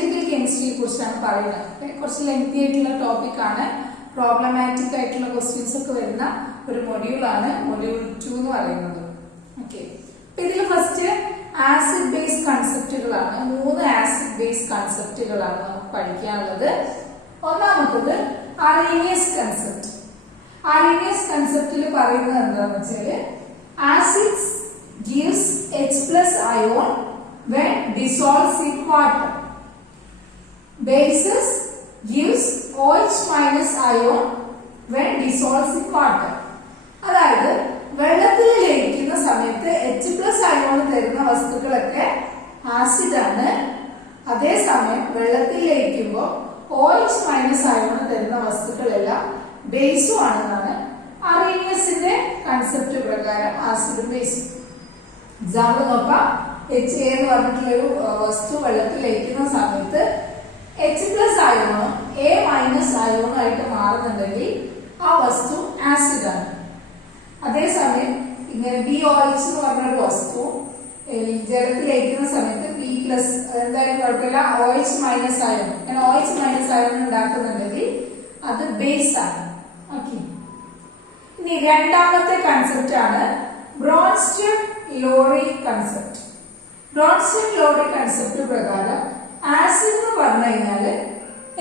Analytical കെമിസ്ട്രിയെ കുറിച്ചാണ് പറയുന്നത്. കുറച്ച് ലെങ്തി ആയിട്ടുള്ള ടോപ്പിക്കാണ്. പ്രോബ്ലമാറ്റിക് ആയിട്ടുള്ള ക്വസ്റ്റ്യൻസ് ഒക്കെ വരുന്ന ഒരു മൊഡ്യൂളാണ് മൊഡ്യൂൾ 2 എന്ന് പറയുന്നത്. ഓക്കെ, അപ്പൊ ഇതിൽ ഫസ്റ്റ് ആസിഡ് ബേസ് കൺസെപ്റ്റുകളാണ്. 3 ആസിഡ് ബേസ് കൺസെപ്റ്റുകളാണ് നമുക്ക് പഠിക്കാനുള്ളത്. ഒന്നാമത്തത് അറീനിയസ് കൺസെപ്റ്റ്. അറീനിയസ് കൺസെപ്റ്റിൽ പറയുന്നത് എന്താണെന്ന് വെച്ചാല് acids gives H+ ion when dissolves in water. Bases gives OH- ion when dissolves in water. അതായത് വെള്ളത്തിൽ ലയിക്കുന്ന സമയത്ത് H+ അയോൺ തരുന്ന വസ്തുക്കളൊക്കെ ആസിഡ് ആണ്. അതേസമയം വെള്ളത്തിൽ ലയിക്കുമ്പോൾ OH- അയോൺ തരുന്ന വസ്തുക്കളെല്ലാം ബേസും ആണെന്നാണ് അറീനിയസിന്റെ കൺസെപ്റ്റ് പ്രകാരം ആസിഡും ബേസും. എക്സാമ്പിൾ നോക്കാം. H എന്ന് പറഞ്ഞിട്ടുള്ള ഒരു വസ്തു വെള്ളത്തിൽ ലയിക്കുന്ന സമയത്ത് H+ അയോണും A- അയോണും ആയിട്ട് മാറുന്നുണ്ടെങ്കിൽ ആ വസ്തു ആസിഡ് ആണ്. അതേസമയം ഇങ്ങനെ BOH എന്ന് പറഞ്ഞൊരു വസ്തു ജലത്തിൽ ലയിക്കുന്ന സമയത്ത് B+ എന്തായാലും കുഴപ്പമില്ല, OH- അയോൺ അങ്ങനെ OH- അയോൺ ഉണ്ടാക്കുന്നുണ്ടെങ്കിൽ അത് ബേസ് ആണ്. ഓക്കെ, ഇനി രണ്ടാമത്തെ കൺസെപ്റ്റ് ആണ് ബ്രോൺസ്റ്റൺ ലോറി കൺസെപ്റ്റ്. ബ്രോൺസ്റ്റൺ ലോറി കൺസെപ്റ്റ് പ്രകാരം ആസിഡ് എന്ന് പറഞ്ഞു കഴിഞ്ഞാല്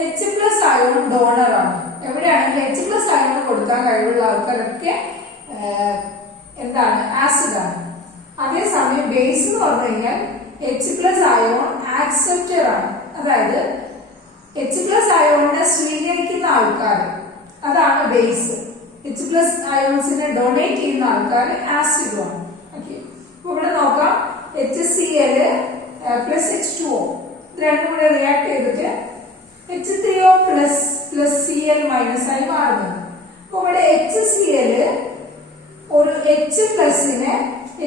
H+ അയോൺ ഡോണർ ആണ്. എവിടെയാണെങ്കിൽ H+ അയോൺ കൊടുക്കാൻ കഴിവുള്ള ആൾക്കാരൊക്കെ എന്താണ് ആസിഡ് ആണ്. അതേസമയം ബേസ് എന്ന് പറഞ്ഞു കഴിഞ്ഞാൽ H+ അയോൺ ആക്സെപ്റ്റർ ആണ്. അതായത് H+ അയോണിനെ സ്വീകരിക്കുന്ന ആൾക്കാർ അതാണ് ബേസ്. H+ അയോൺസിനെ ഡൊണേറ്റ് ചെയ്യുന്ന ആൾക്കാർ ആസിഡുമാണ്. ഓക്കെ, അപ്പൊ ഇവിടെ നോക്കാം. HCl + H2O ഇത് രണ്ടും കൂടെ റിയാക്ട് ചെയ്തിട്ട് H3O + Cl- ആയി മാറുന്നുണ്ട്. അപ്പൊ ഇവിടെ HCl ഒരു H+നെ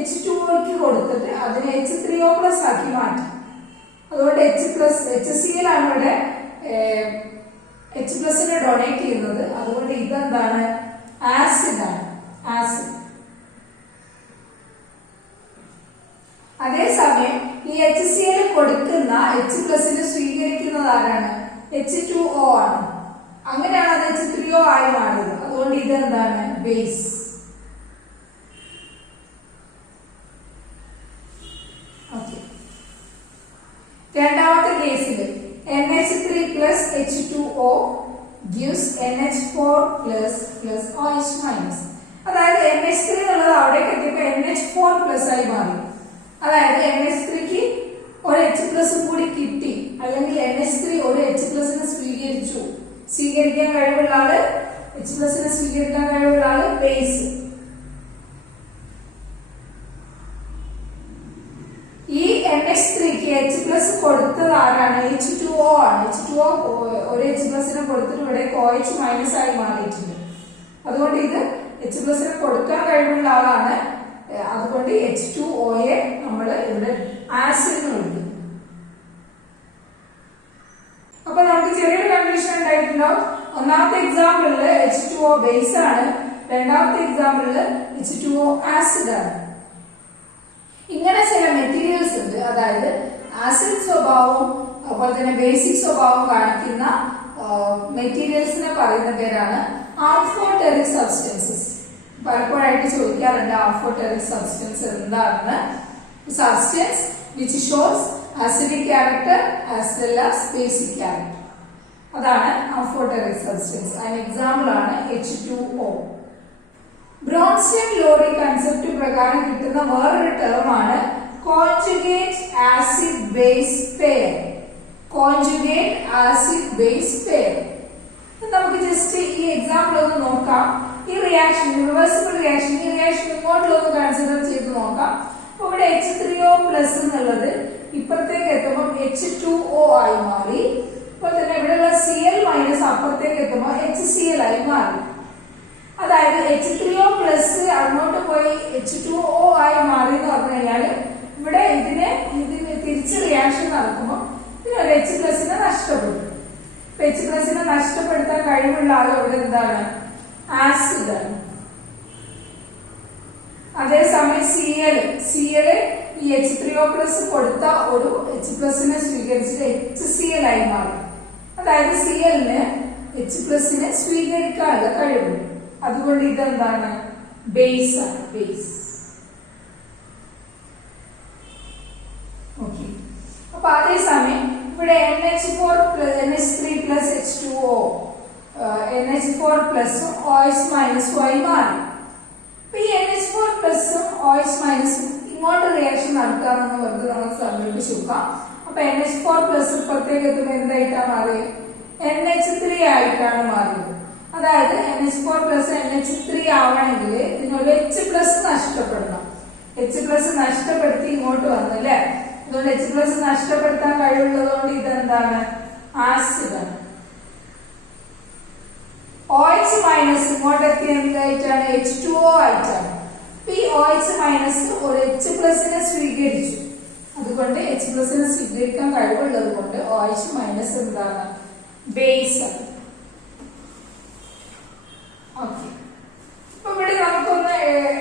H2O കൊടുത്തിട്ട് അതിനെ H3O+ ആക്കി മാറ്റി. അതുകൊണ്ട് HCl ആണ് ഇവിടെ H+നെ ഡൊണേറ്റ് ചെയ്യുന്നത്. അതുകൊണ്ട് ഇതെന്താണ്? ആസിഡ് ആണ്. ആസിഡ്. അതേസമയം ഈ HCl കൊടുക്കുന്ന H+നെ സ്വീകരിക്കുന്നത് ആരാണ്? H2O ആണ്. അങ്ങനെയാണ് അത് H3O ആയി മാറിയത്. അതുകൊണ്ട് ഇതെന്താണ്? ബേസ്. ഓക്കെ, രണ്ടാമത്തെ കേസിൽ NH3 + H2O gives NH4 + OH-. അതായത് NH3 എന്നുള്ളത് അവിടേക്ക് എത്തിയപ്പോൾ NH4+ ആയി മാറി. അതായത് NH3ക്ക് ഒരു H+ കൂടി കിട്ടി, അല്ലെങ്കിൽ NH3 ഒരു H+നെ സ്വീകരിക്കാൻ കഴിവുള്ള ആള് H+നെ സ്വീകരിക്കാൻ കഴിവുള്ള ആള് ബേസ്. ഈ NH3ക്ക് H+ കൊടുത്തത് ആരാണ്? H2O ആണ്. H2O ഒരു H+നെ കൊടുത്തിട്ട് ഇവിടെ OH- ആയി മാറിയിട്ടുണ്ട്. അതുകൊണ്ട് ഇത് H+നെ കൊടുക്കാൻ കഴിവുള്ള ആളാണ്. അതുകൊണ്ട് H2Oയെ നമ്മൾ ഇവിടെ ആസിഡ് എന്ന് വിളിക്കും. അപ്പൊ നമുക്ക് ചെറിയൊരു കൺഫ്യൂഷൻ ഉണ്ടായിട്ടുണ്ടോ? ഒന്നാമത്തെ എക്സാമ്പിളില് H2O ബേസ് ആണ്, രണ്ടാമത്തെ എക്സാമ്പിളില് H2O ആസിഡ് ആണ്. ഇങ്ങനെ ചില മെറ്റീരിയൽസ് ഉണ്ട്. അതായത് ആസിഡ് സ്വഭാവവും അതുപോലെ തന്നെ ബേസിക് സ്വഭാവം കാണിക്കുന്ന മെറ്റീരിയൽസിനെ പറയുന്ന പേരാണ് ആംഫോടെറിക് സബ്സ്റ്റൻസസ്. പലപ്പോഴായിട്ട് ചോദിക്കാറുണ്ട് ആംഫോടെറിക് സബ്സ്റ്റൻസ് എന്താണെന്ന്. Substance which shows acidic character as well as basic character. അതാണ് ആംഫോടെറിക് സബ്സ്റ്റൻസ്. അതിന് എക്സാമ്പിൾ ആണ് H2O. ബ്രോൺസ്റ്റൺ ലോറി കൺസെപ്റ്റ് പ്രകാരം കിട്ടുന്ന വേറൊരു ടേം ആണ് conjugate acid base pair. Conjugate acid base pair. നമുക്ക് ജസ്റ്റ് ഈ എക്സാമ്പിൾ ഒന്ന് നോക്കാം. ഈ റിയാക്ഷൻ റിവേഴ്സിബിൾ റിയാക്ഷൻ, ഈ റിയാക്ഷൻ ഇങ്ങോട്ടുള്ളൊന്ന് കൺസിഡർ ചെയ്ത് നോക്കാം. അപ്പൊ ഇവിടെ H3O+ എന്നുള്ളത് ഇപ്പുറത്തേക്ക് എത്തുമ്പോൾ H2O ആയി മാറി. അതുപോലെ തന്നെ ഇവിടെയുള്ള Cl- അപ്പുറത്തേക്ക് എത്തുമ്പോൾ HCl ആയി മാറി. അതായത് H3O+ അങ്ങോട്ട് പോയി H2O ആയി മാറി എന്ന് പറഞ്ഞു കഴിഞ്ഞാൽ ഇവിടെ ഇതിന് തിരിച്ച് റിയാക്ഷൻ നടക്കുമ്പോൾ ഇതിനൊരു H+നെ നഷ്ടപ്പെടും. H+നെ നഷ്ടപ്പെടുത്താൻ കഴിവുള്ള ആൾ ഇവിടെ എന്താണ്? ആസിഡ് ആണ്. അതേസമയം Cl ഈ H3O+ കൊടുത്ത ഒരു H+നെ സ്വീകരിച്ചിട്ട് HCl HCl ആയി മാറും. അതായത് Clന് H+നെ സ്വീകരിക്കാനുള്ള കഴിവുണ്ട്. അതുകൊണ്ട് ഇതെന്താണ്? ബേസ് ആണ്. ബേസ്. ഓക്കെ. അപ്പൊ അതേസമയം ഇവിടെ NH3 plus H2O NH4 പ്ലസും OH മൈനസും ആയി മാറി. അപ്പൊ ഈ NH4 പ്ലസും OH മൈനസും ഇങ്ങോട്ട് റിയാക്ഷൻ നടക്കാമെന്ന് വെറുതെ നമുക്ക് സങ്കല്പിച്ച് നോക്കാം. അപ്പൊ NH4 പ്ലസ് പ്രത്യേക എന്തായിട്ടാണ് മാറിയത്? NH3 ആയിട്ടാണ് മാറിയത്. അതായത് NH4 പ്ലസ് NH3 ആവണമെങ്കിൽ ഇതിനൊരു H+ നഷ്ടപ്പെടണം. H+ നഷ്ടപ്പെടുത്തി ഇങ്ങോട്ട് വന്നു അല്ലെ. അതുകൊണ്ട് H+ നഷ്ടപ്പെടുത്താൻ കഴിവുള്ളതുകൊണ്ട് ഇതെന്താണ്? ആസിഡാണ്. OH മൈനസ് ഇങ്ങോട്ട് എത്തി എന്തായിട്ടാണ്? H2O ആയിട്ടാണ്. ഈ OH മൈനസ് ഒരു H+നെ സ്വീകരിച്ചു. അതുകൊണ്ട് H+നെ സ്വീകരിക്കാൻ കഴിവുള്ളത് കൊണ്ട് OH മൈനസ് എന്താണ്? ബേസ് ആണ്. ഓക്കെ. അപ്പൊ ഇവിടെ നമുക്കൊന്ന്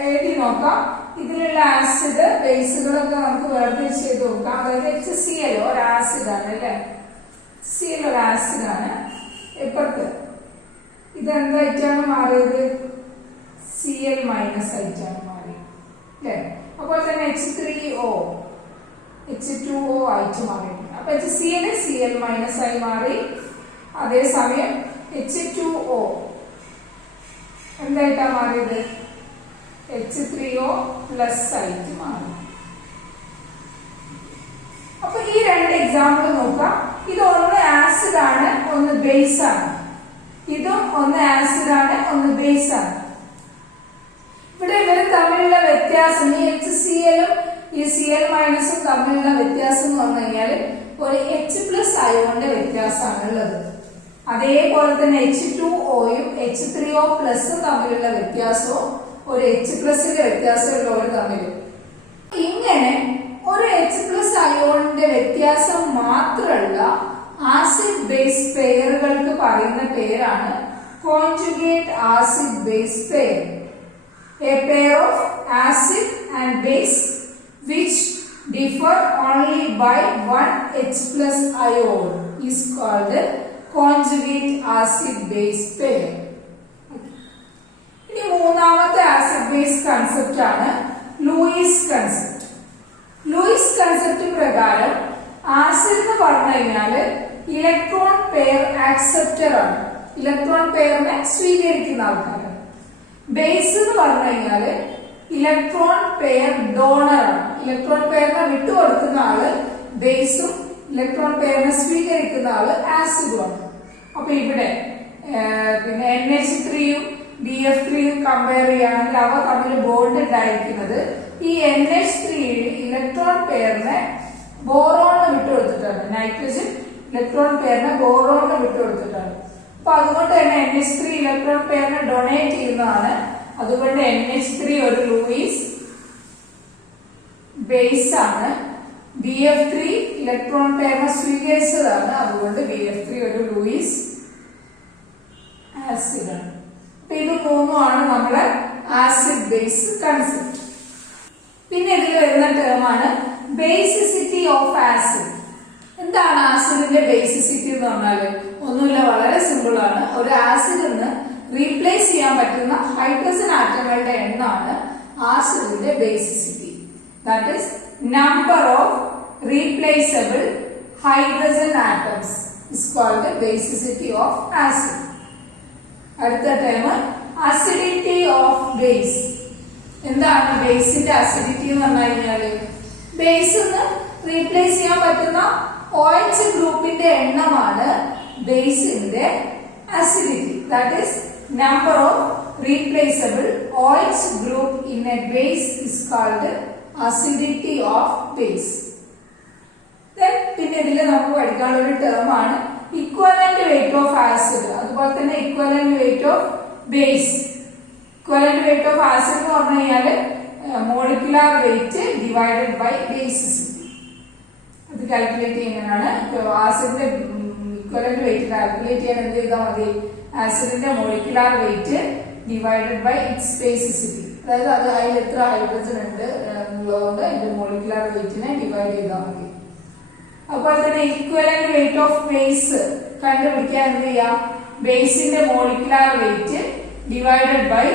എഴുതി നോക്കാം. ഇതിലുള്ള ആസിഡ് ബേസുകളൊക്കെ നമുക്ക് വേർതിരിച്ച് ചെയ്ത് നോക്കാം. അതായത് HCl ഒരു ആസിഡാണ് അല്ലെ. HCl ഒരു ആസിഡാണ്. ഇപ്പുറത്ത് ഇതെന്തായിട്ടാണ് മാറിയത്? Cl മൈനസ് ആയിട്ടാണ് മാറിയത് അല്ലെ. അപ്പോൾ തന്നെ H3O H2O ആയിട്ട് മാറിയിട്ടുണ്ട്. അപ്പൊ HCl Cl മൈനസ് ആയി മാറി. അതേസമയം H2O എന്തായിട്ടാ മാറിയത്? H3O പ്ലസ് ആയിട്ട് മാറി. അപ്പൊ ഈ രണ്ട് എക്സാമ്പിൾ നോക്കാം. ഇത് ഒന്ന് ആസിഡ് ആണ്, ഒന്ന് ബേസ് ആണ്. ഇതും ഒന്ന് ആസിഡ് ആണ്, ഒന്ന് ബേസ് ആണ്. ഇവിടെ ഇവര് തമ്മിലുള്ള വ്യത്യാസം ഈ HClഉം ഈ Cl മൈനസും തമ്മിലുള്ള വ്യത്യാസം എന്ന് പറഞ്ഞു കഴിഞ്ഞാൽ ഒരു H+ ആയതുകൊണ്ട് വ്യത്യാസമാണ് ഉള്ളത്. അതേപോലെ തന്നെ H2Oയും H3O പ്ലസും തമ്മിലുള്ള വ്യത്യാസവും ഒരു H+ന്റെ വ്യത്യാസമുള്ളവർ തമ്മിൽ. ഇങ്ങനെ ഒരു H+ അയോണിന്റെ വ്യത്യാസം മാത്രമുള്ള ആസിഡ് ബേസ് പെയറുകൾക്ക് പറയുന്ന പേരാണ് conjugate acid base pair. A pair of acid and base which differ only by one H+ ion is called conjugate acid base pair. ഇനി മൂന്നാമത്തെ ആസിഡ് ബേസ് കൺസെപ്റ്റ് ആണ് ലൂയിസ് കൺസെപ്റ്റ്. ലൂയിസ് കൺസെപ്റ്റ് പ്രകാരം acid എന്ന് പറഞ്ഞു കഴിഞ്ഞാൽ electron pair acceptor ആണ്. Electron പെയറിനെ സ്വീകരിക്കുന്ന ആൾക്കാർ. ബേസ് എന്ന് പറഞ്ഞു കഴിഞ്ഞാല് ഇലക്ട്രോൺ പെയർ ഡോണർ ആണ്. ഇലക്ട്രോൺ പെയറിനെ വിട്ടുകൊടുക്കുന്ന ആള് ബേസും ഇലക്ട്രോൺ പെയറിനെ സ്വീകരിക്കുന്ന ആള് ആസിഡുമാണ്. അപ്പൊ ഇവിടെ പിന്നെ NH3യും BF3യും കമ്പയർ ചെയ്യുകയാണെങ്കിൽ അവ തമ്മിൽ ബോണ്ട് ഉണ്ടായിരിക്കുന്നത് ഈ NH3 ഇലക്ട്രോൺ പെയറിനെ ബോറോണിന് വിട്ടുകൊടുത്തിട്ടാണ്. നൈട്രജൻ ഇലക്ട്രോൺ പെയറിനെ ബോറോണിന് വിട്ടുകൊടുത്തിട്ടാണ്. അപ്പൊ അതുകൊണ്ട് തന്നെ NH3 ഇലക്ട്രോൺ പെയറിനെ ഡൊണേറ്റ് ചെയ്യുന്നതാണ്. അതുകൊണ്ട് NH3 ഒരു ലൂയിസ് ബേസ് ആണ്. BF3 electron പെയറിനെ സ്വീകരിച്ചതാണ്. അതുകൊണ്ട് BF3 ഒരു ലൂയിസ് ആസിഡ് ആണ്. അപ്പൊ ഇത് മൂന്നുമാണ് നമ്മുടെ ആസിഡ് ബേസ് കൺസെപ്റ്റ്. പിന്നെ ഇതിൽ വരുന്ന ടേമാണ് ബേസിസിറ്റി ഓഫ് ആസിഡ്. എന്താണ് ആസിഡിന്റെ ബേസിസിറ്റി എന്ന് പറഞ്ഞാല്? ഒന്നുമില്ല, വളരെ സിമ്പിൾ ആണ്. ഒരു ആസിഡിന് റീപ്ലേസ് ചെയ്യാൻ പറ്റുന്ന ഹൈഡ്രജൻ ആറ്റങ്ങളുടെ എണ്ണമാണ് ആസിഡിന്റെ basicity. That is number of replaceable hydrogen atoms is called basicity of acid. അടുത്ത ടേം അസിഡിറ്റി ഓഫ് ബേസ്. എന്താണ് ബേസിന്റെ അസിഡിറ്റി എന്ന് പറഞ്ഞു കഴിഞ്ഞാല്? ബേസിന് റീപ്ലേസ് ചെയ്യാൻ പറ്റുന്ന OH ഗ്രൂപ്പിന്റെ എണ്ണമാണ് ബേസിന്റെ acidity. That is number of replaceable OH group in a base is called acidity of base. പിന്നെ ഇതിൽ നമുക്ക് പഠിക്കാനുള്ള ഒരു ടേമാണ് ഇക്വലന്റ് വെയിറ്റ് ഓഫ് ആസിഡ്. അതുപോലെ തന്നെ equivalent weight of base. Equivalent weight of acid എന്ന് പറഞ്ഞു കഴിഞ്ഞാല് molecular weight divided by basicity. അത് കാൽക്കുലേറ്റ് ചെയ്യുന്നതാണ്. ആസിഡിന്റെ ഇക്വലന്റ് വെയിറ്റ് കാൽക്കുലേറ്റ് ചെയ്യാൻ എന്ത് ചെയ്താൽ മതി? ആസിഡിന്റെ molecular weight divided by its basicity. അതായത് അത് അതിൽ എത്ര ഹൈഡ്രജൻ ഉണ്ട് എന്നുള്ളതുകൊണ്ട് അതിന്റെ മോളിക്കുലാർ വെയിറ്റിനെ ഡിവൈഡ് ചെയ്താൽ മതി. അതുപോലെ തന്നെ ഇക്വലന്റ് വെയിറ്റ് ഓഫ് ബേസ് കണ്ടുപിടിക്കാൻ എന്ത് ചെയ്യാം? ബേസിന്റെ molecular weight divided by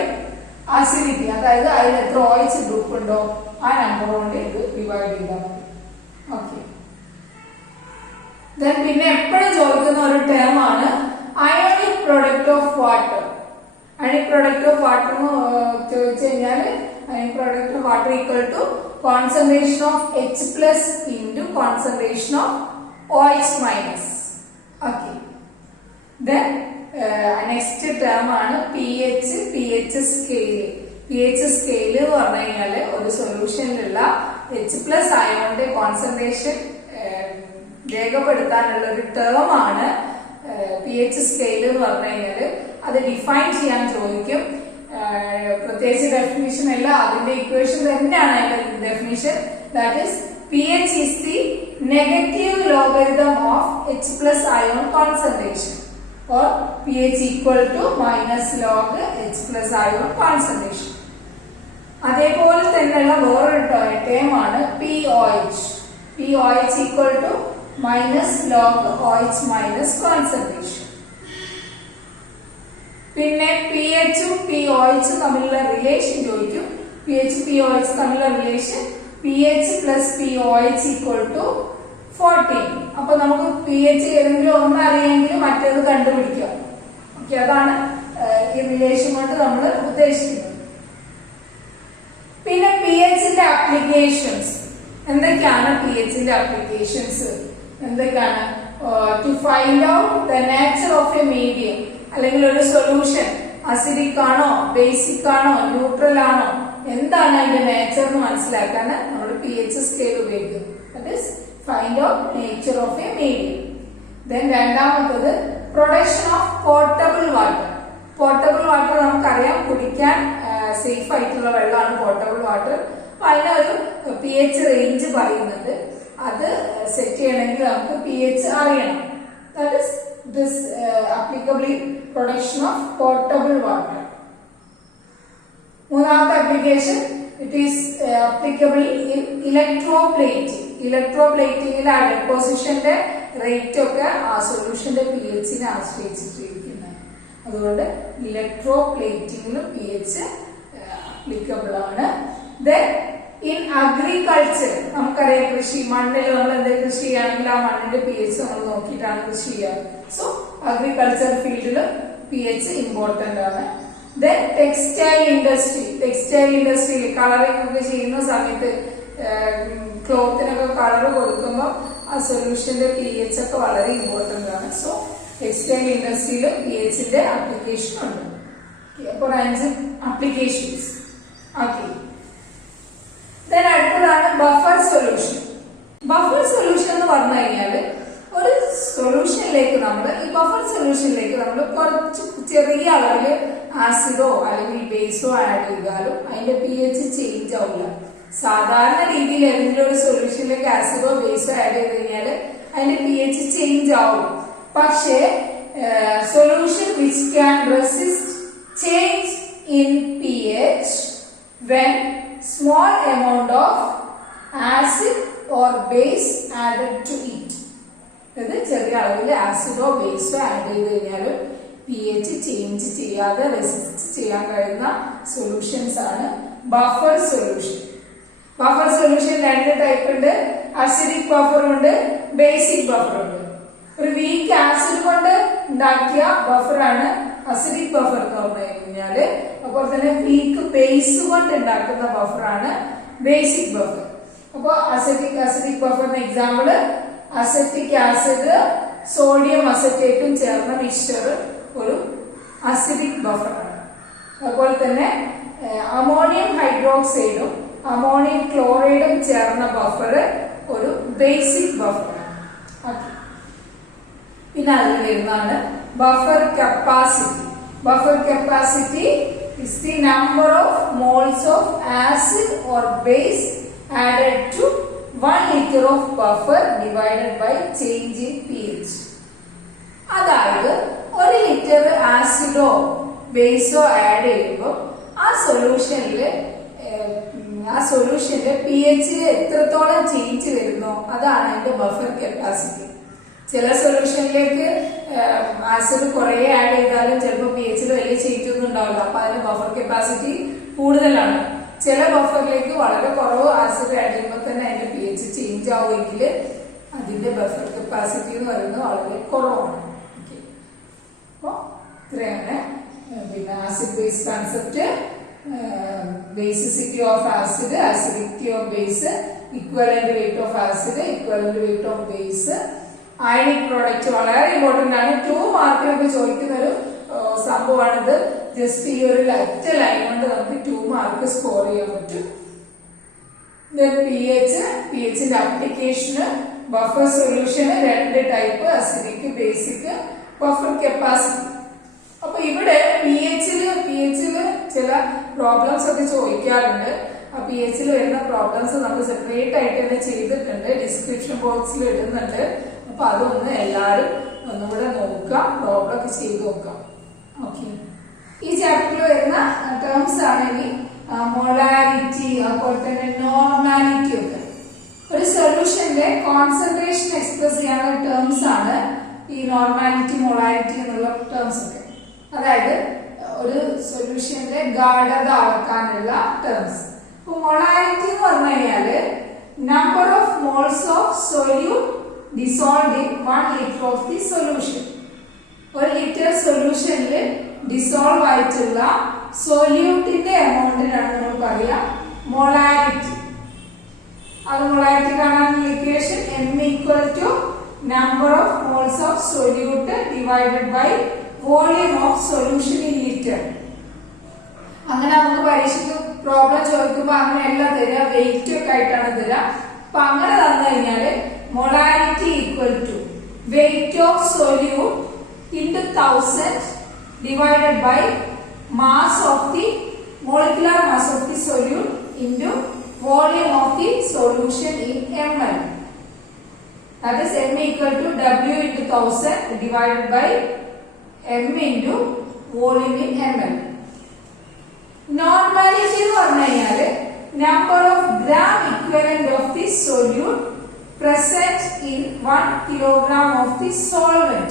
acidity, അതായത് അതിൽ എത്ര OH ഗ്രൂപ്പ് ഉണ്ടോ ആ നമ്പർ കൊണ്ട് ഇത് ഡിവൈഡ് ചെയ്താൽ മതി. ഓക്കെ. പിന്നെ എപ്പോഴും ചോദിക്കുന്ന ഒരു ടേം ആണ് ionic product of water. Ionic product of water എന്ന് ചോദിച്ചു കഴിഞ്ഞാൽ ionic product of water equal to concentration of H+ into concentration of OH minus. Okay. Then next term ആണ് pH സ്കെയിൽ. pH സ്കെയിൽ എന്ന് പറഞ്ഞു കഴിഞ്ഞാല് ഒരു സൊല്യൂഷനിലുള്ള H+ അയോണിന്റെ concentration രേഖപ്പെടുത്താനുള്ള ഒരു term ആണ് pH സ്കെയിൽ എന്ന് പറഞ്ഞു കഴിഞ്ഞാല്. അത് ഡിഫൈൻ ചെയ്യാൻ ചോദിക്കും. പ്രത്യേകിച്ച് ഡെഫിനിഷൻ അല്ല, അതിന്റെ ഇക്വേഷൻ തന്നെയാണ് അതിന്റെ definition. That is pH is the negative logarithm of H+ ion concentration or pH equal to minus log H+ ion concentration. അതേപോലെ തന്നെയുള്ള വേറൊരു ടേം ആണ് POH. POH equal to minus log OH minus concentration. പിന്നെ pH ഉം POH തമ്മിലുള്ള relation ചോദിക്കും. pH POH തമ്മിലുള്ള relation pH plus POH equal to 14. അപ്പൊ നമുക്ക് pH ഏതെങ്കിലും ഒന്ന് അറിയെങ്കിൽ മറ്റേത് കണ്ടുപിടിക്കാം. ഓക്കെ, അതാണ് ഈ റിലേഷൻ കൊണ്ട് നമ്മൾ ഉദ്ദേശിക്കുന്നത്. പിന്നെ pHന്റെ ആപ്ലിക്കേഷൻസ് എന്തൊക്കെയാണ്? pHന്റെ ആപ്ലിക്കേഷൻസ് എന്തൊക്കെയാണ്? To find out the nature of a medium, അല്ലെങ്കിൽ ഒരു സൊല്യൂഷൻ അസിഡിക് ആണോ, ബേസിക് ആണോ, ന്യൂട്രൽ ആണോ, എന്താണ് അതിന്റെ നേച്ചർ എന്ന് മനസ്സിലാക്കാൻ നമ്മൾ pH സ്കെയിൽ ഉപയോഗിക്കും. That is find out nature of a medium. Then രണ്ടാമത്തേത് production of portable water. Portable water നമുക്കറിയാം, കുടിക്കാൻ സേഫ് ആയിട്ടുള്ള വെള്ളമാണ് പോർട്ടബിൾ വാട്ടർ. അപ്പൊ അതിനൊരു pH റേഞ്ച് പറയുന്നുണ്ട്. അത് സെറ്റ് ചെയ്യണമെങ്കിൽ നമുക്ക് pH അറിയണം. That is this applicable production of portable water. മൂന്നാമത്തെ application it is applicable in electroplating. ഇലക്ട്രോപ്ലേറ്റിംഗിൽ ആ ഡെപ്പോസിഷന്റെ റേറ്റ് ഒക്കെ ആ സൊല്യൂഷന്റെ pHനെ ആശ്രയിച്ചിട്ടിരിക്കുന്നത്. അതുകൊണ്ട് ഇലക്ട്രോപ്ലേറ്റിംഗിലും pH ആപ്ലിക്കബിൾ ആണ്. ദെൻ ഇൻ അഗ്രികൾച്ചർ നമുക്കറിയാം, കൃഷി മണ്ണിൽ നമ്മൾ എന്തെങ്കിലും കൃഷി ചെയ്യുകയാണെങ്കിൽ ആ മണ്ണിന്റെ pH നമ്മൾ നോക്കിയിട്ടാണ് കൃഷി ചെയ്യാറ്. സോ അഗ്രികൾച്ചർ ഫീൽഡിലും pH ഇമ്പോർട്ടന്റ് ആണ്. ദെൻ ടെക്സ്റ്റൈൽ ഇൻഡസ്ട്രിയിൽ കളറിംഗ് ഒക്കെ ചെയ്യുന്ന സമയത്ത് ക്ലോത്തിനൊക്കെ കളർ കൊടുക്കുമ്പോൾ ആ സൊല്യൂഷന്റെ pH ഒക്കെ വളരെ ഇമ്പോർട്ടന്റ് ആണ്. സോ ടെക്സ്റ്റൈൽ ഇൻഡസ്ട്രിയിൽ pHന്റെ ആപ്ലിക്കേഷൻ ഉണ്ട്. അപ്പോൾ അഞ്ച് ആപ്ലിക്കേഷൻസ്. ഓക്കെ. ദെൻ അടുത്തതാണ് ബഫർ സൊല്യൂഷൻ. ബഫർ സൊല്യൂഷൻ എന്ന് പറഞ്ഞു കഴിഞ്ഞാൽ ഒരു സൊല്യൂഷനിലേക്ക് നമ്മൾ ഈ ബഫർ സൊല്യൂഷനിലേക്ക് നമ്മൾ കുറച്ച് ചെറിയ അളവിൽ ആസിഡോ അല്ലെങ്കിൽ ബേസോ ആഡ് ചെയ്താലും അതിന്റെ pH ചേഞ്ച് ആവില്ല. സാധാരണ രീതിയിൽ ഏതെങ്കിലും ഒരു സൊല്യൂഷനിലേക്ക് ആസിഡോ ബേസോ ആഡ് ചെയ്ത് കഴിഞ്ഞാൽ അതിന്റെ pH ചേഞ്ച് ആവും. പക്ഷേ solution which can resist change in pH when small amount of acid or base added to it. ഇത് ചെറിയ അളവിൽ ആസിഡോ ബേസോ ആഡ് ചെയ്ത് കഴിഞ്ഞാലും pH ചേഞ്ച് ചെയ്യാതെ റെസിസ്റ്റ് ചെയ്യാൻ കഴിയുന്ന സൊല്യൂഷൻസ് ആണ് ബഫർ സൊല്യൂഷൻ. ബഫർ സൊല്യൂഷൻ രണ്ട് ടൈപ്പ് ഉണ്ട്. അസിഡിക് ബഫർ ഉണ്ട്, ബേസിക് ബഫർ ഉണ്ട്. ഒരു വീക്ക് ആസിഡ് കൊണ്ട് ഉണ്ടാക്കിയ ബഫറാണ് അസിഡിക് ബഫർ എന്ന് പറഞ്ഞു കഴിഞ്ഞാല്. അതുപോലെ തന്നെ വീക്ക് ബേസ് കൊണ്ട് ഉണ്ടാക്കുന്ന ബഫറാണ് ബേസിക് ബഫർ. അപ്പൊ അസിഡിക് ബഫറിന് എക്സാമ്പിള് അസറ്റിക് ആസിഡ് സോഡിയം അസറ്റേറ്റും ചേർന്ന മിക്സ്ചർ ഒരു അസിഡിക് ബഫറാണ്. അതുപോലെ തന്നെ അമോണിയം ഹൈഡ്രോക്സൈഡും അമോണിയം ക്ലോറൈഡും ചേർന്ന ബഫർ ഒരു ബേസിക് ബഫറാണ്. പിന്നെ അതിൽ വരുന്നതാണ് buffer capacity. Buffer capacity is the number of moles of acid or base added to 1 liter of buffer divided by change in pH. അതായത് 1 ലിറ്റർ ആസിഡോ ബേസോ ആഡ് ചെയ്യുമ്പോൾ ആ സൊല്യൂഷന്റെ pH എത്രത്തോളം ചേഞ്ച് വരുന്നോ അതാണ് അതിന്റെ ബഫർ കപ്പാസിറ്റി. ചില സൊല്യൂഷനിലേക്ക് ആസിഡ് കുറെ ആഡ് ചെയ്താലും ചിലപ്പോൾ പി എച്ചിൽ വലിയ ചേഞ്ച് ഒന്നും ഉണ്ടാവില്ല. അപ്പൊ അതിന് ബഫർ കപ്പാസിറ്റി കൂടുതലാണ്. ചില ബഫറിലേക്ക് വളരെ കുറവ് ആസിഡ് ആഡ് ചെയ്യുമ്പോൾ തന്നെ അതിന്റെ പി എച്ച് ചേഞ്ച് ആവുമെങ്കിൽ അതിന്റെ ബഫർ കപ്പാസിറ്റി എന്ന് പറയുന്നത് വളരെ കുറവാണ്. അപ്പൊ ഇത്രയാണ് പിന്നെ acid base concept. basicity of acid, acidity of base, equivalent weight of acid, equivalent weight of base, ionic product വളരെ ഇമ്പോർട്ടന്റ് ആണ്. 2 മാർക്കിനൊക്കെ ചോദിക്കുന്ന ഒരു സംഭവമാണിത്. ജസ്റ്റ് ഈ ഒരു ഒറ്റ ലൈൻ കൊണ്ട് നമുക്ക് 2 മാർക്ക് സ്കോർ ചെയ്യാൻ പറ്റും. പിഎച്ചിന്റെ അപ്ലിക്കേഷന് ബഫർ സൊല്യൂഷന് 2 type, acidic, basic, buffer capacity. അപ്പൊ ഇവിടെ പിഎച്ചില് ചില പ്രോബ്ലംസ് ഒക്കെ ചോദിക്കാറുണ്ട്. ആ പിഎച്ചിൽ വരുന്ന പ്രോബ്ലംസ് നമ്മൾ സെപ്പറേറ്റ് ആയിട്ട് തന്നെ ചെയ്തിട്ടുണ്ട്, ഡിസ്ക്രിപ്ഷൻ ബോക്സിൽ ഇടുന്നുണ്ട്. അപ്പൊ അതൊന്ന് എല്ലാവരും ഒന്നുകൂടെ നോക്കാം, പ്രോബ്ലം ഒക്കെ ചെയ്ത് നോക്കാം. ഓക്കെ, ഈ ചാപ്റ്ററിൽ വരുന്ന ടേംസ് ആണ് ഇനി മൊളാരിറ്റി, അതുപോലെ തന്നെ നോർമാലിറ്റി ഒക്കെ. ഒരു സൊല്യൂഷന്റെ കോൺസെൻട്രേഷൻ എക്സ്പ്രസ് ചെയ്യാനുള്ള ടേംസ് ആണ് ഈ നോർമാലിറ്റി, മൊളാരിറ്റി എന്നുള്ള ടേംസ് ഒക്കെ. അതായത് ഒരു സൊല്യൂഷന്റെ ഗാഢത അളക്കാനുള്ള ടേംസ്. ഇപ്പൊ മൊളാരിറ്റി എന്ന് പറഞ്ഞു കഴിഞ്ഞാല് number of moles of solute dissolved in 1 litre of the solution. 1 litre സൊല്യൂഷനിൽ ഡിസോൾവ് ആയിട്ടുള്ള സൊല്യൂട്ടിന്റെ എമൗണ്ടിനാണ് നമ്മൾ പറയുക മൊളാരിറ്റി. അത് മൊളാരിറ്റി കാണാനുള്ള equation m equal to number of moles of solute divided by volume of solution in liter. അങ്ങനെ നമുക്ക് പരീക്ഷയ്ക്ക് problem ചോദിക്കുമ്പോ അങ്ങനെയല്ല തരിക, വെയിറ്റ് ഒക്കെ ആയിട്ടാണ് തരിക. അപ്പൊ അങ്ങനെ തന്നു കഴിഞ്ഞാല് molarity equal to weight of solute into 1000 divided by mass of the molecular mass of the solute into volume of the solution in ml. That is m equal to W into 1000 divided by m into volume in ml. Normality എന്ന് പറഞ്ഞു കഴിഞ്ഞാല് number of gram equivalent of the solute present in 1 kilogram of the solvent.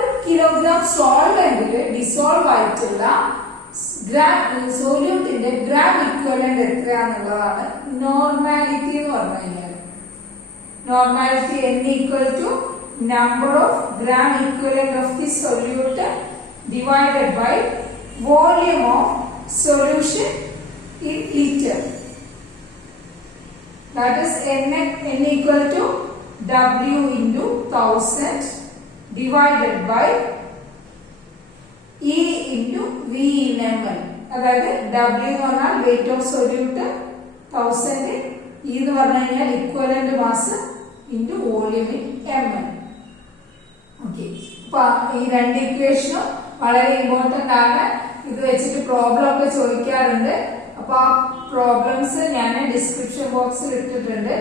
1 kilogram solvent dissolve ആയിട്ടുള്ള സൊല്യൂട്ടിന്റെ gram equivalent എത്രയാണെന്നുള്ളതാണ് normality എന്ന് പറഞ്ഞു കഴിഞ്ഞാൽ. Normality n equal to number of gram equivalent of the solute divided by volume of solution in liter. That is n equal to W into 1000 divided by E into V in ml. അതായത് W എന്ന് പറഞ്ഞാൽ weight of solute 1000, E എന്ന് പറഞ്ഞു കഴിഞ്ഞാൽ equivalent mass into volume in ml. Okay, അപ്പൊ ഈ 2 ഇക്വേഷനും വളരെ ഇമ്പോർട്ടന്റ് ആണ്. ഇത് വെച്ചിട്ട് പ്രോബ്ലം ഒക്കെ ചോദിക്കാറുണ്ട്. അപ്പൊ ആ പ്രോബ്ലംസ് ഞാൻ ഡിസ്ക്രിപ്ഷൻ ബോക്സിൽ ഇട്ടിട്ടുണ്ട്.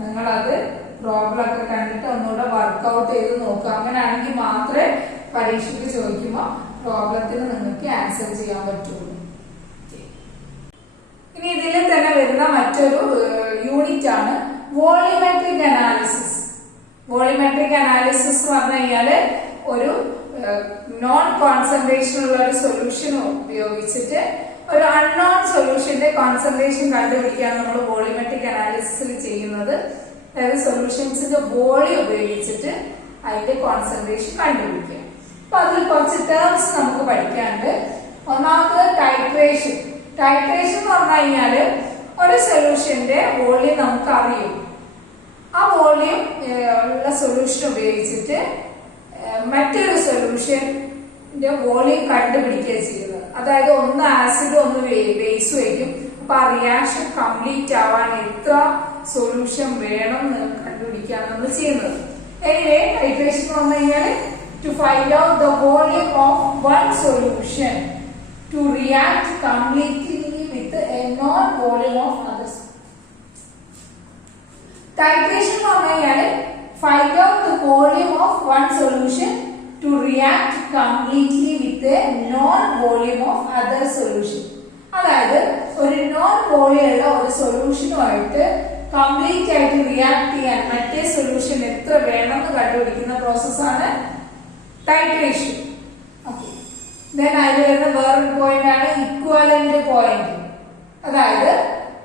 നിങ്ങൾ അത് പ്രോബ്ലം ഒക്കെ കണ്ടിട്ട് ഒന്നുകൂടെ വർക്ക്ഔട്ട് ചെയ്ത് നോക്കുക. അങ്ങനെയാണെങ്കിൽ മാത്രമേ പരീക്ഷയ്ക്ക് ചോദിക്കുമ്പോൾ പ്രോബ്ലത്തിന് നിങ്ങൾക്ക് ആൻസർ ചെയ്യാൻ പറ്റുള്ളൂ. ഇനി ഇതിൽ തന്നെ വരുന്ന മറ്റൊരു യൂണിറ്റ് ആണ് വോളിമെട്രിക് അനാലിസിസ്. വോളിമെട്രിക് അനാലിസിസ് പറഞ്ഞു കഴിഞ്ഞാല് ഒരു നോൺ കോൺസെൻട്രേഷൻ ഉള്ള ഒരു സൊല്യൂഷൻ ഉപയോഗിച്ചിട്ട് ഒരു അൺനോൺ സൊല്യൂഷന്റെ കോൺസെൻട്രേഷൻ കണ്ടുപിടിക്കാൻ നമ്മൾ വോളിമെട്രിക് അനാലിസിസിൽ ചെയ്യുന്നത്. അതായത് സൊല്യൂഷൻസിന്റെ വോളിയം ഉപയോഗിച്ചിട്ട് അതിന്റെ കോൺസെൻട്രേഷൻ കണ്ടുപിടിക്കുക. അപ്പൊ അതിൽ കുറച്ച് ടേംസ് നമുക്ക് പഠിക്കാനുണ്ട്. ഒന്നാമത് ടൈട്രേഷൻ. ടൈട്രേഷൻ എന്ന് പറഞ്ഞു കഴിഞ്ഞാല് ഒരു സൊല്യൂഷന്റെ വോളിയം നമുക്ക് അറിയും. ആ വോളിയം ഉള്ള സൊല്യൂഷൻ ഉപയോഗിച്ചിട്ട് മറ്റൊരു സൊല്യൂഷന്റെ വോളിയം കണ്ടുപിടിക്കുക ചെയ്യുന്നത്. അതായത് ഒന്ന് ആസിഡ് ഒന്ന് ബേസ് വയ്ക്കും. അപ്പൊ ആ റിയാക്ഷൻ കംപ്ലീറ്റ് ആവാൻ എത്ര സൊല്യൂഷൻ വേണം എന്ന് കണ്ടുപിടിക്കുകയാണ് നമ്മൾ ചെയ്യുന്നത്. എനിവേ ടൈട്രേഷൻ എന്ന് പറഞ്ഞു കഴിഞ്ഞാൽ to find out the volume of one solution to react completely with a known volume of others. Titration എന്ന് പറഞ്ഞു കഴിഞ്ഞാൽ find out the volume of one solution to react completely with a known volume of other solution. അതായത് ഒരു non volume ഉള്ള ഒരു സൊല്യൂഷനുമായിട്ട് complete ആയിട്ട് react ചെയ്യാൻ മറ്റേ സൊല്യൂഷൻ എത്ര വേണമെന്ന് കണ്ടുപിടിക്കുന്ന പ്രോസസ്സാണ് ടൈട്രേഷൻ. ഓക്കെ, ദെൻ അതിൽ വരുന്ന വേറൊരു പോയിന്റ് ആണ് ഇക്വലന്റ് പോയിന്റ്. അതായത്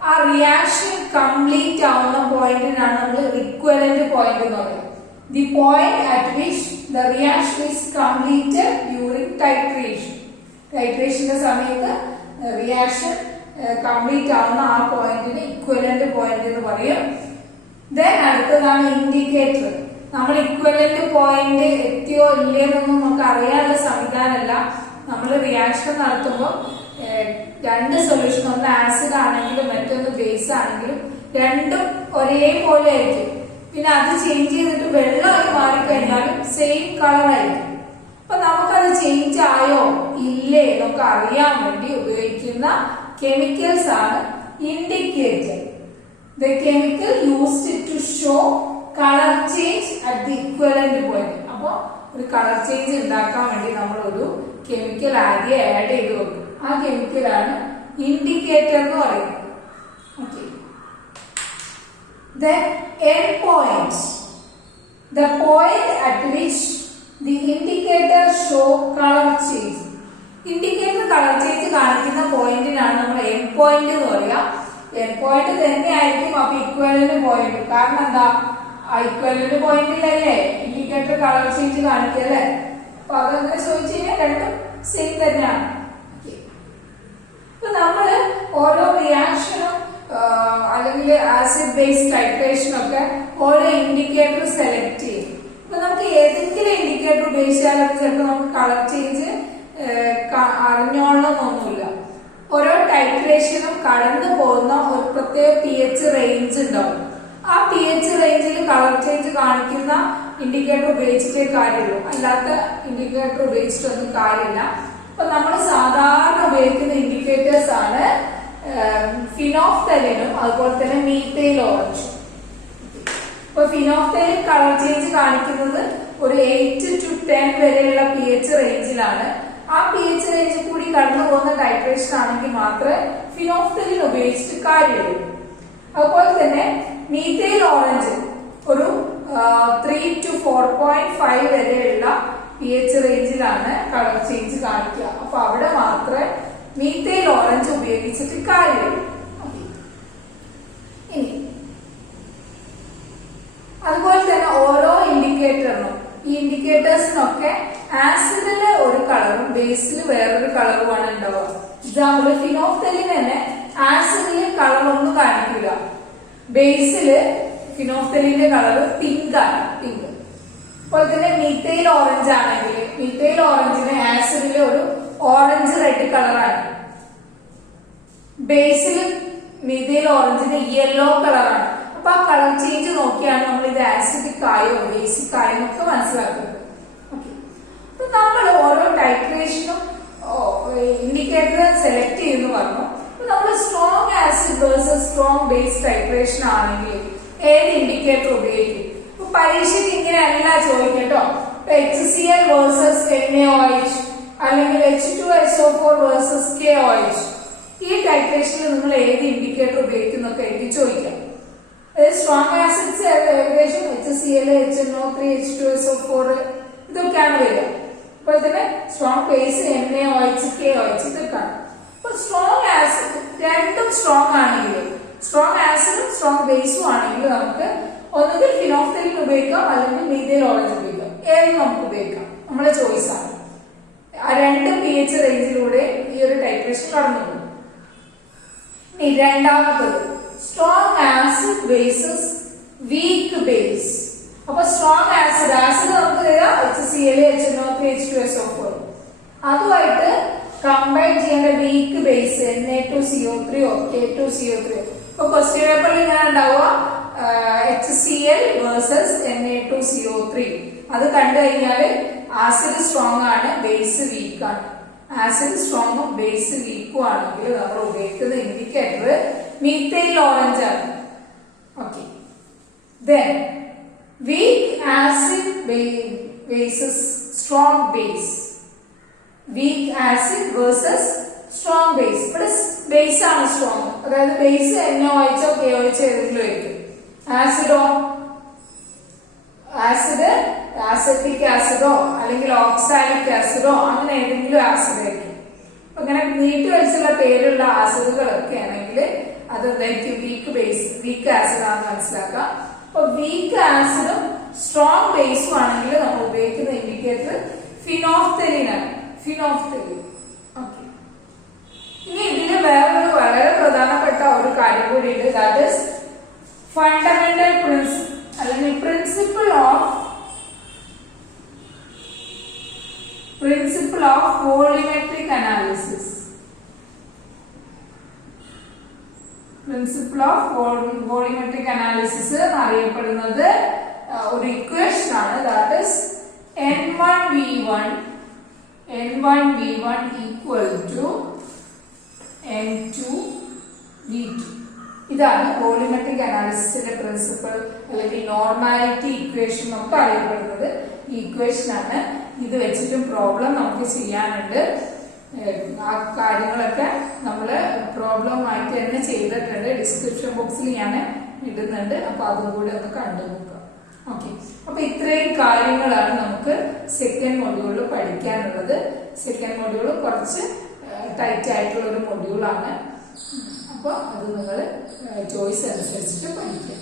ആ റിയാക്ഷൻ കംപ്ലീറ്റ് ആവുന്ന പോയിന്റിനാണ് നമ്മൾ ഇക്വലന്റ് പോയിന്റ് എന്ന് പറയുന്നത്. The point at which the reaction is completed during titration. ടൈട്രേഷന്റെ സമയത്ത് റിയാക്ഷൻ കംപ്ലീറ്റ് ആവുന്ന ആ പോയിന്റിന് ഇക്വലന്റ് പോയിന്റ് എന്ന് പറയും. ദെൻ അടുത്തതാണ് ഇൻഡിക്കേറ്റർ. നമ്മൾ ഇക്വലന്റ് പോയിന്റ് എത്തിയോ ഇല്ലയെന്നൊന്നും നമുക്ക് അറിയാനുള്ള സംവിധാനമല്ല. നമ്മൾ റിയാക്ഷൻ നടത്തുമ്പോൾ രണ്ട് സൊല്യൂഷൻ, ഒന്ന് ആസിഡ് ആണെങ്കിലും മറ്റൊന്ന് ബേസ് ആണെങ്കിലും രണ്ടും ഒരേപോലെ ആയിരിക്കും. പിന്നെ അത് ചേഞ്ച് ചെയ്തിട്ട് വെള്ളമായി മാറിക്കഴിഞ്ഞാലും സെയിം കളർ ആയിരിക്കും. അപ്പൊ നമുക്കത് ചേഞ്ച് ആയോ ഇല്ലേ എന്നൊക്കെ അറിയാൻ വേണ്ടി ഉപയോഗിക്കുന്ന കെമിക്കൽസ് ആണ് indicator. The chemical used to show colour change at the equivalent point. അപ്പൊ ഒരു കളർ ചേഞ്ച് ഉണ്ടാക്കാൻ വേണ്ടി നമ്മൾ ഒരു കെമിക്കൽ ആദ്യം ആഡ് ചെയ്ത് വെക്കും. ആ കെമിക്കലാണ് ഇൻഡിക്കേറ്റർ എന്ന് പറയുന്നത്. Okay, then end point, the point at which the indicator show color change. Indicator colour change കാണിക്കുന്ന പോയിന്റിനാണ് നമ്മൾ എൻഡ് പോയിന്റ് എന്ന് പറയുക. എൻഡ് പോയിന്റ് തന്നെ ആയിരിക്കും അപ്പൊ ഇക്വലന്റ് പോയിന്റ്. കാരണം എന്താ, ഇക്വലന്റ് പോയിന്റിലല്ലേ ഇൻഡിക്കേറ്റർ കളർ ചേഞ്ച് കാണിക്കുക അല്ലേ. അപ്പൊ അതെന്താ ചോദിച്ചു കഴിഞ്ഞാൽ രണ്ടും സെയിം തന്നെയാണ്. ഇപ്പൊ നമ്മള് ഓരോ റിയാക്ഷനും അല്ലെങ്കിൽ ആസിഡ് ബേസ് ടൈട്രേഷനും ഒക്കെ ഓരോ ഇൻഡിക്കേറ്റർ സെലക്ട് ചെയ്യും. ഇപ്പൊ നമുക്ക് ഏതെങ്കിലും ഇൻഡിക്കേറ്റർ ഉപയോഗിച്ചാലും ചിലപ്പോൾ നമുക്ക് കളർ ചേഞ്ച് അറിഞ്ഞോളണമെന്നൊന്നുമില്ല. ഓരോ ടൈട്രേഷനും കടന്നു പോകുന്ന ഒരു പ്രത്യേക pH റേഞ്ച് ഉണ്ടാവും. ആ pH റേഞ്ചിൽ കളർ ചേഞ്ച് കാണിക്കുന്ന ഇൻഡിക്കേറ്റർ ഉപയോഗിച്ചിട്ടേ കാര്യമുള്ളൂ, അല്ലാത്ത ഇൻഡിക്കേറ്റർ ഉപയോഗിച്ചിട്ടൊന്നും കാര്യമില്ല. അപ്പൊ നമ്മൾ സാധാരണ ഉപയോഗിക്കുന്ന ഇൻഡിക്കേറ്റേഴ്സ് ആണ് ഫിനോഫ്തലിനും അതുപോലെ തന്നെ മീത്തൈൽ ഓറഞ്ചും. ഇപ്പൊ ഫിനോഫ്തലിൻ കളർ ചേഞ്ച് കാണിക്കുന്നത് ഒരു 8 to 10 വരെയുള്ള pH റേഞ്ചിലാണ്. ആ pH റേഞ്ച് കൂടി കടന്നു പോകുന്ന ടൈട്രേഷൻ ആണെങ്കിൽ മാത്രമേ ഫിനോഫ്തലിൻ ഉപയോഗിച്ചിട്ട് കാര്യമുള്ളൂ. അതുപോലെ തന്നെ മീത്തൈൽ ഓറഞ്ച് ഒരു 3 to 4.5 വരെയുള്ള pH റേഞ്ചിലാണ് കളർ ചേഞ്ച് കാണിക്കുക. അപ്പൊ അവിടെ മാത്രമേ മീത്തൈൽ ഓറഞ്ച് ഉപയോഗിച്ചിട്ട് കാര്യമുള്ളൂ. ഇനി അതുപോലെ തന്നെ ഓരോ ഇൻഡിക്കേറ്ററിനും ഈ ഇൻഡിക്കേറ്റേഴ്സിനൊക്കെ ആസിഡില് ഒരു കളറും ബേസിൽ വേറൊരു കളറുമാണ് ഉണ്ടാവുക. എക്സാമ്പിൾ ഫിനോഫ്തലിൻ തന്നെ ആസിഡില് കളർ ഒന്നും കാണിക്കില്ല, ബേസില് ഫിനോഫ്തലിന്റെ കളർ പിങ്ക് ആണ്, പിങ്ക്. അതുപോലെ തന്നെ മീത്തൈൽ ഓറഞ്ച് ആണെങ്കിൽ മീത്തൈൽ ഓറഞ്ചിന് ആസിഡില് ഒരു ഓറഞ്ച് റെഡ് കളറാണ്, ബേസിൽ മീത്തൈൽ ഓറഞ്ചിന് യെല്ലോ കളറാണ്. അപ്പൊ ആ കളർ ചേഞ്ച് നോക്കിയാണ് നമ്മൾ ഇത് ആസിഡിക് ആയോ ബേസിക് ആയോ എന്നൊക്കെ മനസ്സിലാക്കുന്നത്. അപ്പൊ നമ്മൾ ഓരോ ടൈട്രേഷനും ഇൻഡിക്കേറ്റർ സെലക്ട് ചെയ്യുന്നു പറഞ്ഞു. അപ്പൊ നമ്മൾ strong acid versus strong base titration ആണെങ്കിൽ ഏത് ഇൻഡിക്കേറ്റർ ഉപയോഗിക്കും? ഇപ്പൊ പരീക്ഷയ്ക്ക് ഇങ്ങനെയല്ല ചോദിക്കട്ടോ, HCl വേഴ്സസ് NaOH അല്ലെങ്കിൽ H2SO4 വേഴ്സസ് KOH. ഈ ടൈട്രേഷനിൽ നിങ്ങൾ ഏത് ഇൻഡിക്കേറ്റർ ഉപയോഗിക്കുന്നൊക്കെ എഴുതി ചോദിക്കാം. സ്ട്രോങ് ആസിഡ്സ് ഏകദേശം HCl, HNO3, H2SO4 ഇതൊക്കെയാണ് വരിക. അതുപോലെ തന്നെ സ്ട്രോങ് ബേസ് NaOH, KOH ഇതൊക്കെയാണ്. അപ്പൊ സ്ട്രോങ് ആസിഡ് രണ്ടും സ്ട്രോങ് ആണെങ്കിൽ, സ്ട്രോങ് ആസിഡും സ്ട്രോങ് ബേസും ആണെങ്കിൽ നമുക്ക് ഒന്നുകിൽ ഫിനോഫ്തലിൻ ഉപയോഗിക്കാം അല്ലെങ്കിൽ മീഥൈൽ ഓറഞ്ച് ഉപയോഗിക്കാം. ഏതും നമുക്ക് ഉപയോഗിക്കാം, നമ്മുടെ ചോയ്സ് ആണ്. ആ രണ്ട് pH റേഞ്ചിലൂടെ ഈ ഒരു ടൈട്രേഷൻ കടന്നു പോകും. ഇനി രണ്ടാമത്തത് strong acid versus weak base. അപ്പൊ സ്ട്രോങ് ആസിഡ് നമുക്ക് തരാം HCl, HNO3, H2SO4. അതുമായിട്ട് കമ്പൈൻ ചെയ്യേണ്ട വീക്ക് ബേസ് Na2CO3 K2CO3. ഇപ്പൊ ക്വസ്റ്റ്യൻ പേപ്പറിൽ ഇങ്ങനെ ഉണ്ടാവുക HCl വേഴ്സസ് Na2CO3. അത് കണ്ടു കഴിഞ്ഞാല് ആസിഡ് സ്ട്രോങ് ആണ്, ബേസ് വീക്ക് ആണ്. ആസിഡ് സ്ട്രോങ്ങും ബേസ് വീക്കും ആണെങ്കിൽ നമ്മൾ ഉപയോഗിക്കുന്ന ഇൻഡിക്കേറ്റർ മീഥൈൽ ഓറഞ്ച് ആണ്. Okay, then weak acid versus strong base. weak acid versus strong base. ഇവിടെ ബേസ് ആണ് സ്ട്രോങ്, അതായത് ബേസ് NaOH KOH ഏതെങ്കിലും ആയിരിക്കും. ആസിഡോ, ആസിഡ് ആസിറ്റിക് ആസിഡോ അല്ലെങ്കിൽ ഓക്സാലിക് ആസിഡോ അങ്ങനെ ഏതെങ്കിലും ആസിഡ് ആയിരിക്കും. അപ്പൊ ഇങ്ങനെ നീട്ടി വെച്ചുള്ള പേരുള്ള ആസിഡുകളൊക്കെ ആണെങ്കിൽ അത് എന്തായിരിക്കും? വീക്ക് ആസിഡ് ആണെന്ന് മനസ്സിലാക്കാം. അപ്പൊ വീക്ക് ആസിഡും സ്ട്രോങ് ബേസും ആണെങ്കിൽ നമ്മൾ ഉപയോഗിക്കുന്ന ഇൻഡിക്കേറ്റർ ഫിനോഫ്തലീൻ ആണ്. ഫിനോഫ്തലീൻ. ഓക്കെ. ഇനി ഇതിന് വേറൊരു വളരെ പ്രധാനപ്പെട്ട ഒരു കാര്യം കൂടി ഉണ്ട്. ദാറ്റ് ഈസ് ഫണ്ടമെന്റൽ പ്രിൻസിപ്പിൾ അല്ലെങ്കിൽ principle of volumetric analysis. Principle of volumetric analysis അറിയപ്പെടുന്നത് ഒരു ഇക്വേഷൻ ആണ്. That is N1V1 equal to N2V2. ഇതാണ് വോളിമെട്രിക് അനാലിസിസിന്റെ പ്രിൻസിപ്പിൾ അല്ലെങ്കിൽ നോർമാലിറ്റി ഇക്വേഷൻ നമുക്ക് അറിയപ്പെടുന്നത്. ഈ ഇക്വേഷൻ ആണ്. ഇത് വെച്ചിട്ടും പ്രോബ്ലം നമുക്ക് ചെയ്യാനുണ്ട്. ആ കാര്യങ്ങളൊക്കെ നമ്മൾ പ്രോബ്ലമായിട്ട് തന്നെ ചെയ്തിട്ടുണ്ട്. ഡിസ്ക്രിപ്ഷൻ ബോക്സിൽ ഞാൻ ഇടുന്നുണ്ട്. അപ്പൊ അതും കൂടി ഒന്ന് കണ്ടുനോക്കാം. ഓക്കെ. അപ്പൊ ഇത്രയും കാര്യങ്ങളാണ് നമുക്ക് സെക്കൻഡ് മൊഡ്യൂളിൽ പഠിക്കാനുള്ളത്. സെക്കൻഡ് മൊഡ്യൂൾ കുറച്ച് ടൈറ്റ് ആയിട്ടുള്ള ഒരു മൊഡ്യൂളാണ്. അപ്പൊ അത് നിങ്ങൾ ചോയ്സ് അനുസരിച്ചിട്ട് പഠിക്കാം.